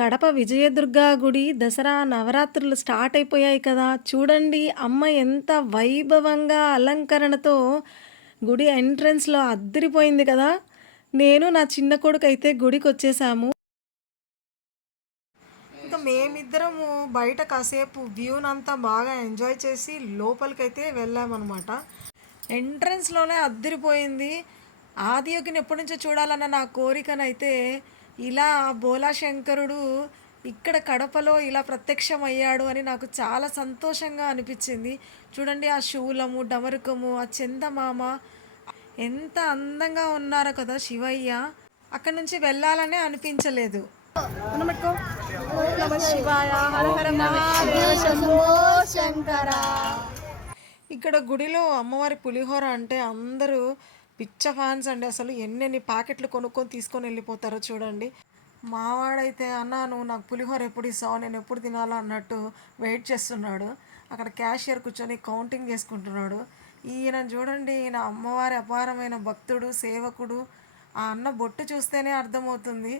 కడప విజయదుర్గా గుడి దసరా నవరాత్రులు స్టార్ట్ అయిపోయాయి కదా! చూడండి అమ్మ ఎంత వైభవంగా అలంకరణతో గుడి ఎంట్రన్స్‌లో అద్దిరిపోయింది కదా! నేను నా చిన్న కొడుకైతే గుడికొచ్చేసాము. ఇంక మేమిద్దరము బయట కాసేపు వ్యూనంతా బాగా ఎంజాయ్ చేసి లోపలికైతే వెళ్ళామనమాట. ఎంట్రన్స్‌లోనే అద్దిరిపోయింది. ఆదియోగిని ఎప్పటినుంచో చూడాలన్న నా కోరికనైతే ఇలా బోలా శంకరుడు ఇక్కడ కడపలో ఇలా ప్రత్యక్షమయ్యాడు అని నాకు చాలా సంతోషంగా అనిపిచ్చింది. చూడండి ఆ శూలము, డమరుకము, ఆ చందమామ ఎంత అందంగా ఉన్నారో కదా శివయ్య. అక్కడి నుంచి వెళ్ళాలనే అనిపించలేదు. దండం పెట్టుకో. ఓం నమః శివాయ. హర హర మహాదేవ శంభో శంకర. ఇక్కడ గుడిలో అమ్మవారి పులిహోర అంటే అందరూ పిచ్చ ఫ్యాన్స్ అండి. అసలు ఎన్నెన్ని ప్యాకెట్లు కొనుక్కొని తీసుకొని వెళ్ళిపోతారో చూడండి. మావాడైతే అన్న నువ్వు నాకు పులిహోర ఎప్పుడు ఇస్తావు, నేను ఎప్పుడు తినాలా అన్నట్టు వెయిట్ చేస్తున్నాడు. అక్కడ క్యాషియర్ కూర్చొని కౌంటింగ్ చేసుకుంటున్నాడు. ఈయన చూడండి, ఈయన అమ్మవారి అపారమైన భక్తుడు, సేవకుడు. ఆ అన్న బొట్టు చూస్తేనే అర్థమవుతుంది.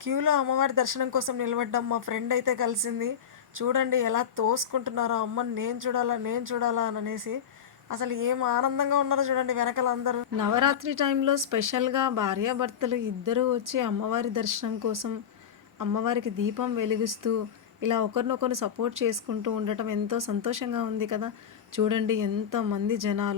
క్యూలో అమ్మవారి దర్శనం కోసం నిలబడ్డాం. మా ఫ్రెండ్ అయితే కలిసింది. చూడండి ఎలా తోసుకుంటున్నారో అమ్మని, నేను చూడాలా నేను చూడాలా అని అనేసి. అసలు ఏం ఆనందంగా ఉన్నారో చూడండి వెనకాల అందరూ. నవరాత్రి టైంలో స్పెషల్గా భార్యాభర్తలు ఇద్దరూ వచ్చి అమ్మవారి దర్శనం కోసం అమ్మవారికి దీపం వెలిగిస్తూ ఇలా ఒకరినొకరు సపోర్ట్ చేసుకుంటూ ఉండటం ఎంతో సంతోషంగా ఉంది కదా. చూడండి ఎంతమంది జనాలు.